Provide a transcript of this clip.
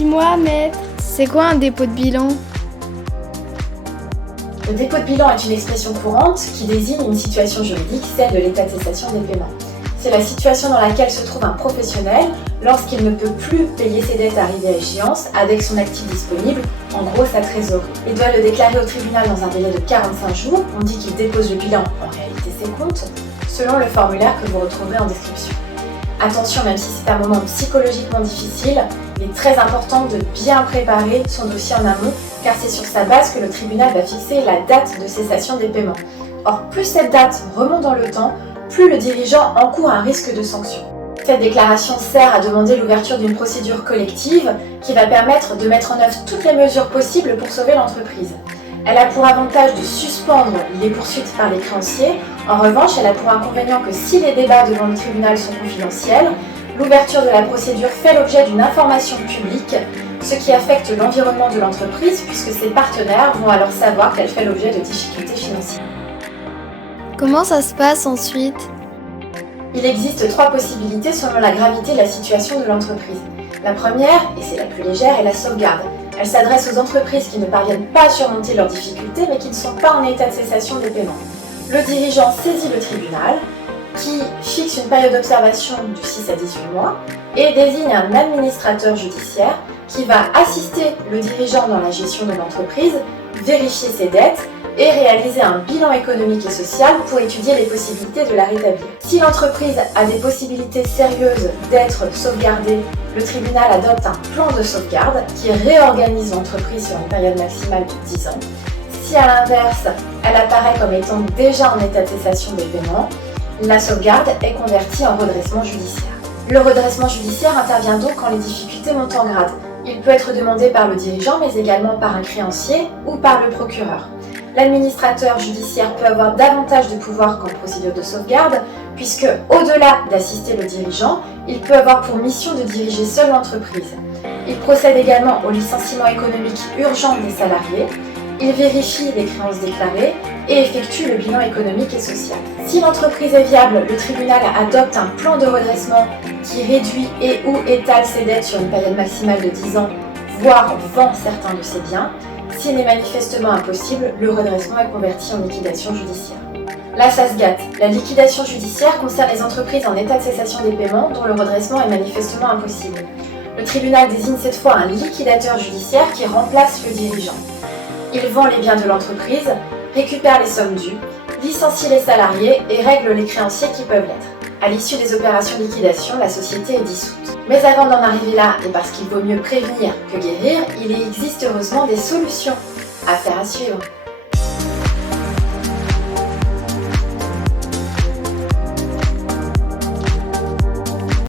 Dis-moi, maître, c'est quoi un dépôt de bilan? Le dépôt de bilan est une expression courante qui désigne une situation juridique, celle de l'état de cessation des paiements. C'est la situation dans laquelle se trouve un professionnel lorsqu'il ne peut plus payer ses dettes arrivées à échéance avec son actif disponible, en gros sa trésorerie. Il doit le déclarer au tribunal dans un délai de 45 jours, on dit qu'il dépose le bilan, en réalité ses comptes, selon le formulaire que vous retrouverez en description. Attention, même si c'est un moment psychologiquement difficile, il est très important de bien préparer son dossier en amont, car c'est sur sa base que le tribunal va fixer la date de cessation des paiements. Or, plus cette date remonte dans le temps, plus le dirigeant encourt un risque de sanction. Cette déclaration sert à demander l'ouverture d'une procédure collective qui va permettre de mettre en œuvre toutes les mesures possibles pour sauver l'entreprise. Elle a pour avantage de suspendre les poursuites par les créanciers. En revanche, elle a pour inconvénient que si les débats devant le tribunal sont confidentiels, l'ouverture de la procédure fait l'objet d'une information publique, ce qui affecte l'environnement de l'entreprise puisque ses partenaires vont alors savoir qu'elle fait l'objet de difficultés financières. Comment ça se passe ensuite? Il existe 3 possibilités selon la gravité de la situation de l'entreprise. La première, et c'est la plus légère, est la sauvegarde. Elle s'adresse aux entreprises qui ne parviennent pas à surmonter leurs difficultés mais qui ne sont pas en état de cessation des paiements. Le dirigeant saisit le tribunal, qui fixe une période d'observation de 6 à 18 mois et désigne un administrateur judiciaire qui va assister le dirigeant dans la gestion de l'entreprise, vérifier ses dettes et réaliser un bilan économique et social pour étudier les possibilités de la rétablir. Si l'entreprise a des possibilités sérieuses d'être sauvegardée, le tribunal adopte un plan de sauvegarde qui réorganise l'entreprise sur une période maximale de 10 ans. Si à l'inverse, elle apparaît comme étant déjà en état de cessation des paiements, la sauvegarde est convertie en redressement judiciaire. Le redressement judiciaire intervient donc quand les difficultés montent en grade. Il peut être demandé par le dirigeant, mais également par un créancier ou par le procureur. L'administrateur judiciaire peut avoir davantage de pouvoir qu'en procédure de sauvegarde, puisque, au-delà d'assister le dirigeant, il peut avoir pour mission de diriger seul l'entreprise. Il procède également au licenciement économique urgent des salariés, il vérifie les créances déclarées et effectue le bilan économique et social. Si l'entreprise est viable, le tribunal adopte un plan de redressement qui réduit et ou étale ses dettes sur une période maximale de 10 ans, voire vend certains de ses biens. S'il est manifestement impossible, le redressement est converti en liquidation judiciaire. Là, ça se gâte. La liquidation judiciaire concerne les entreprises en état de cessation des paiements dont le redressement est manifestement impossible. Le tribunal désigne cette fois un liquidateur judiciaire qui remplace le dirigeant. Il vend les biens de l'entreprise, récupère les sommes dues, licencie les salariés et règle les créanciers qui peuvent l'être. À l'issue des opérations de liquidation, la société est dissoute. Mais avant d'en arriver là, et parce qu'il vaut mieux prévenir que guérir, il existe heureusement des solutions. Affaire à suivre.